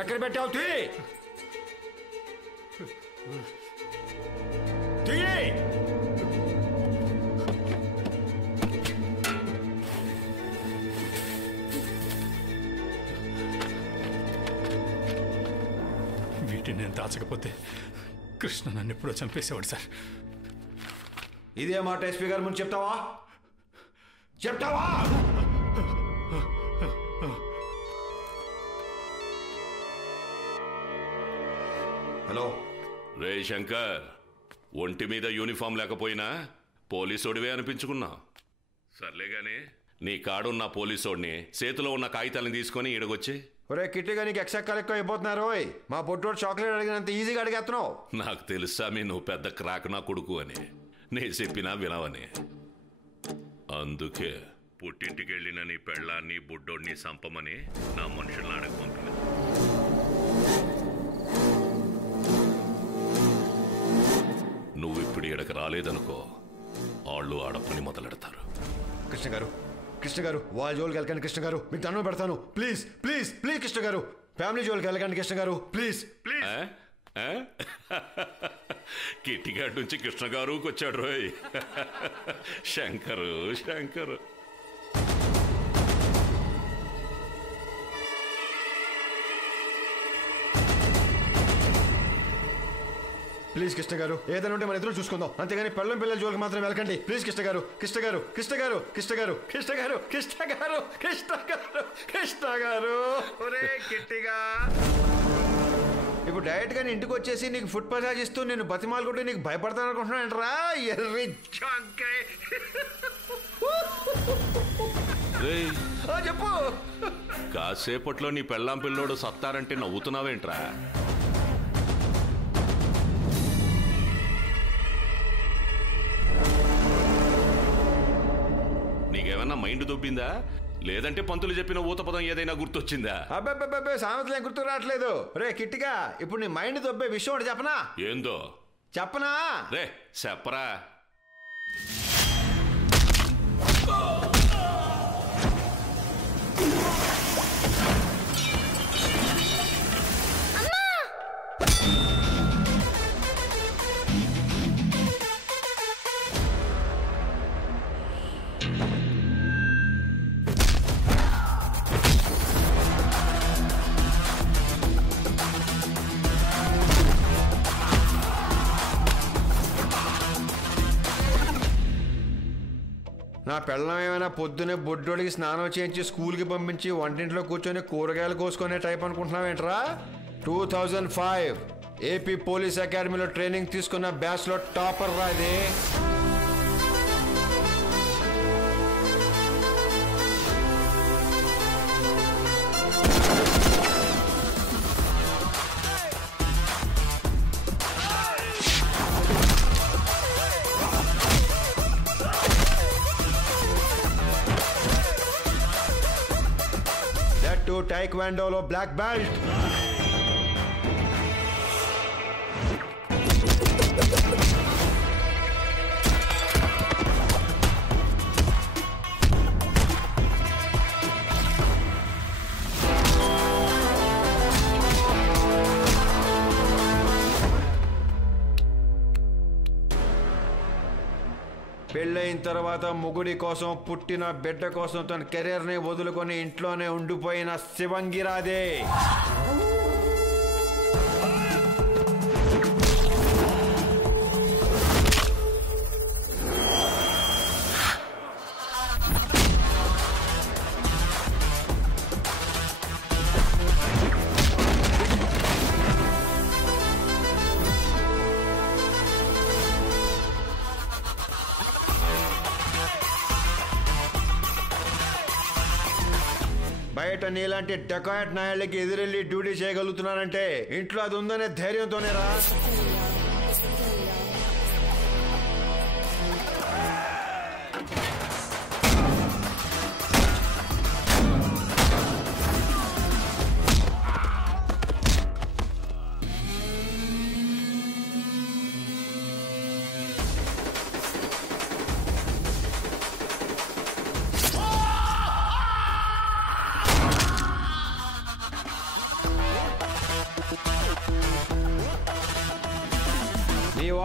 ఎక్కడ పెట్టావు? వీటిని నేను దాచకపోతే కృష్ణ నన్ను ఎప్పుడో చంపేసేవాడు సార్. ఇదే మాట ఎస్పీ గారి ముందు చెప్తావా? హలో రే శంకర్, ఒంటి మీద యూనిఫామ్ లేకపోయినా పోలీసోడివే అనిపించుకున్నా. సర్లేగానే నీ కాడున్న పోలీసోడిని చేతిలో ఉన్న కాగితాలను తీసుకొని ఈడగొచ్చి. ఒరే కిట్టిగా నీకు ఎక్సెక్కాలు ఎక్కువ అయిపోతున్నారు. మా పొట్టోడు చాక్లెట్ అడిగినంత ఈజీగా అడిగేస్తున్నావు. నాకు తెలుసా నువ్వు పెద్ద క్రాక్ నా కొడుకు అని. నే చెప్పినా వినవని. అందుకే పుట్టింటికి వెళ్ళిన నీ పెళ్ళాన్ని బుడ్డోడిని సంపమని నా మనుషులను అడగ పంపిన. నువ్వు ఇప్పుడు ఇక్కడికి రాలేదనుకో, వాళ్ళు ఆడ పని మొదలెడతారు. కృష్ణ గారు వాళ్ళ జోలికి వెళ్ళకండి. కృష్ణ గారు మీకు దండం పెడతాను. ప్లీజ్ ప్లీజ్ ప్లీజ్ కృష్ణ గారు, ఫ్యామిలీ జోలికి వెళ్ళకండి. కృష్ణ గారు ప్లీజ్ ప్లీజ్. కిట్టిగాడి నుంచి కృష్ణ గారుకి వచ్చాడు రోయ్. శంకరు ప్లీజ్ కృష్ణ గారు, ఏదైనా ఉంటే మన ఇద్దరు చూసుకుందాం, అంతేగాని పిల్లల జోలికి మాత్రం వెళ్ళకండి. ప్లీజ్ కృష్ణ గారు. ఇప్పుడు డైరెక్ట్ గా ఇంటికి వచ్చేసి నీకు ఫుడ్ మసాజ్ ఇస్తూ నేను బతిమాలు కొట్టి నీకు భయపడతాను అనుకుంటున్నానంటరా? చెప్పు. కాసేపట్లో నీ పెళ్ళాం పిల్లోడు సత్తారంటే నవ్వుతున్నావేంట్రా? నీకేమన్నా మైండ్ దొబ్బిందా? లేదంటే పంతులు చెప్పిన ఊత పదం ఏదైనా గుర్తొచ్చిందా? అబ్బాయి సామెతలు ఏం గుర్తు రావట్లేదు. రే కిట్టిగా, ఇప్పుడు నీ మైండ్ దొబ్బే విషయం ఒకటి చెప్పనా? ఏందో చెప్పనా? రే చెప్పరా. నా పెళ్ళం ఏమైనా పొద్దునే బొడ్డోడికి స్నానం చేయించి స్కూల్కి పంపించి వంటింట్లో కూర్చొని కూరగాయలు కోసుకునే టైప్ అనుకుంటున్నావేంట్రా? 2005 ఏపీ పోలీస్ అకాడమీలో ట్రైనింగ్ తీసుకున్న బ్యాచ్లో టాపర్ రా ఇది. టైక్వాండోలో బ్లాక్ బెల్ట్. పెళ్ళైన తర్వాత మొగుడి కోసం, పుట్టిన బిడ్డ కోసం తన కెరీర్ని వదులుకొని ఇంట్లోనే ఉండిపోయిన శివంగిరాదే. బయట నీలాంటి డెకాయట్ నాయళ్ళకి ఎదురెళ్ళి డ్యూటీ చేయగలుగుతున్నానంటే ఇంట్లో అది ఉందనే ధైర్యంతోనేరా.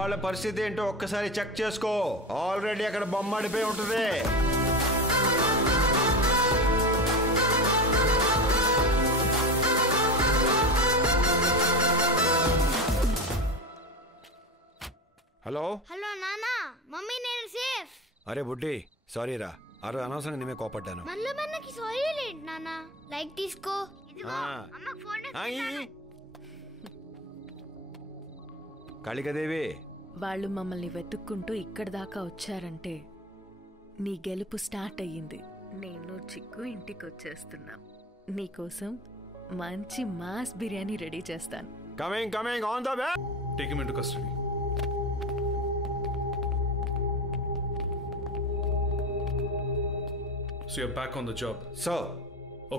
వాళ్ళ పరిస్థితి ఏంటో ఒక్కసారి చెక్ చేసుకో. ఆల్రెడీ అక్కడ బొమ్మ ఆడిపోయి ఉంటుంది. హలో హలో నానా, మమ్మీ నేను సేఫ్. అరే బుడ్డి, సారీ రా, అరే అనవసరం నేనే కోపడ్డాను. మళ్ళీ మనకి సారీ లేదు నానా. లైక్ తీసుకో. ఇదిగో అమ్మ ఫోన్ ఇస్తున్నాను. కాళికాదేవి, వాళ్ళు మమ్మల్ని వెతుక్కుంటూ ఇక్కడి దాకా వచ్చారంటే నీ గెలుపు స్టార్ట్ అయ్యింది. నేను చిక్కు ఇంటికి వచ్చేస్తున్నా. నీకోసం మంచి మాస్ బిర్యానీ రెడీ చేస్తాను. Coming coming on the way. Take him into custody. So you're back on the job. So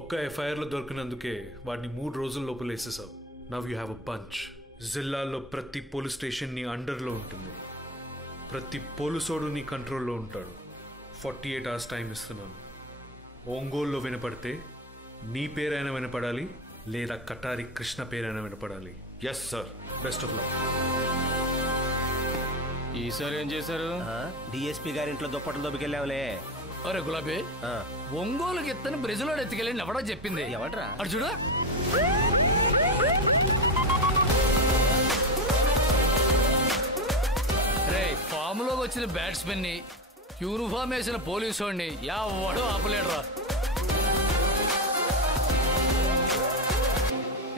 ఒక్క ఎఫ్ఐఆర్లో దొరికినందుకే వాడిని 3 రోజుల లోపు వేసేసావు. Now you have a bunch. జిల్లాలో ప్రతి పోలీస్ స్టేషన్ నీ అండర్లో ఉంటుంది. ప్రతి పోలీసోడు నీ కంట్రోల్లో ఉంటాడు. 48 hours టైం ఇస్తున్నాను. ఒంగోలులో వినపడితే నీ పేరైనా వినపడాలి, లేదా కటారి కృష్ణ పేరైనా వినపడాలి. Yes sir. Best of luck. ఈసారి ఏం చేశారు? డిఎస్పీ గారింట్లో దుప్పట్లు దొబ్బికెళ్ళావులే. అరే గులాబీ, ఒంగోలుకి ఎత్తని బ్రెజిలో ఎత్తుకెళ్ళి ఎవడో చెప్పింది. ఎవడ్రా? అటు చూడు. రే, ఫామ్ లోకి వచ్చిన బ్యాట్స్మెన్ ని, యూనిఫామ్ వేసిన పోలీసు వాడిని ఎవడో ఆపలేడురా.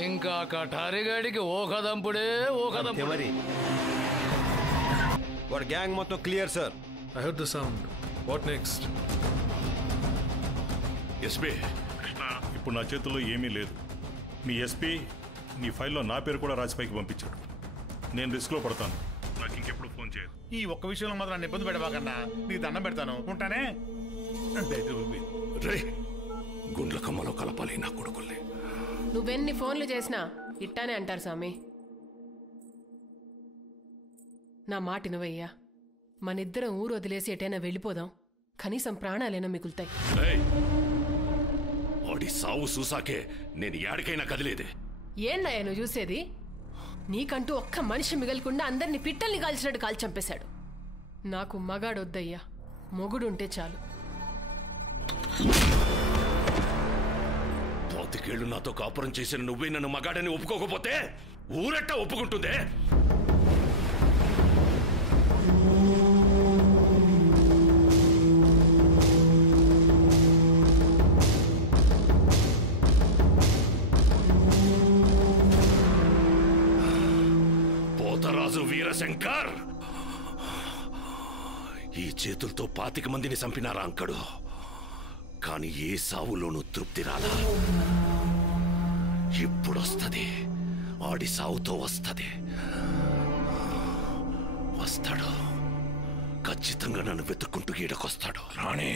ఇంకా కటారిగాడికి ఓ కదంపుడే ఓ కదంపుడు. మరి వాడు గ్యాంగ్ మొత్తం clear sir. I heard the sound. What next? SP, ఇప్పుడు నా చేతుల్లో ఏమీ లేదు. మీ ఎస్పీ నీ ఫైల్లో నా పేరు కూడా రాసిపైకి పంపించాడు. నేను రిస్క్లో పడతాను. నాకు ఇంకెప్పుడు ఫోన్ చేయదు. ఈ ఒక్క విషయంలో మాత్రం నన్ను ఇబ్బంది పెట్టబాకన్నా. నీకు దండం పెడతాను, ఉంటానే. రే, గుండ్ల కమ్మలో కలపాలి నా కొడుకుల్ని. నువ్వెన్ని ఫోన్లు చేసినా ఇట్టానే అంటారు స్వామి. నా మాట నువ్వయ్యా, మనిద్దరం ఊరు వదిలేసి ఎటైనా వెళ్ళిపోదాం. కనీసం ప్రాణాలైనా మిగులుతాయి. వాడి సావు చూసాకే నేను యాడికైనా కదిలేదే. ఏందయ్యా నువ్వు చూసేది? నీకంటూ ఒక్క మనిషి మిగలకుండా అందరినీ పిట్టల్ని కాల్చినట్టు కాల్చి చంపేశాడు. నాకు మగాడొద్దయ్యా, మొగుడుంటే చాలు. 25 నాతో కాపురం చేసిన నువ్వే నన్ను మగాడని ఒప్పుకోకపోతే ఊరట్ట ఒప్పుకుంటుందే? పోతరాజు వీరశంకర్ ఈ చేతులతో 25 మందిని చంపినారా అంకడు. కానీ ఏ సావులోనూ తృప్తి రాలా. ఇప్పుడొస్తుంది, ఆడి సావుతో వస్తుంది. వస్తాడు, ఖచ్చితంగా నన్ను వెతుక్కుంటూ ఈడకొస్తాడు. రాణి,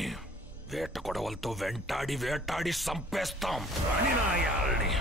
వేట కొడవలతో వెంటాడి వేటాడి చంపేస్తాం. రాణి నాయాలని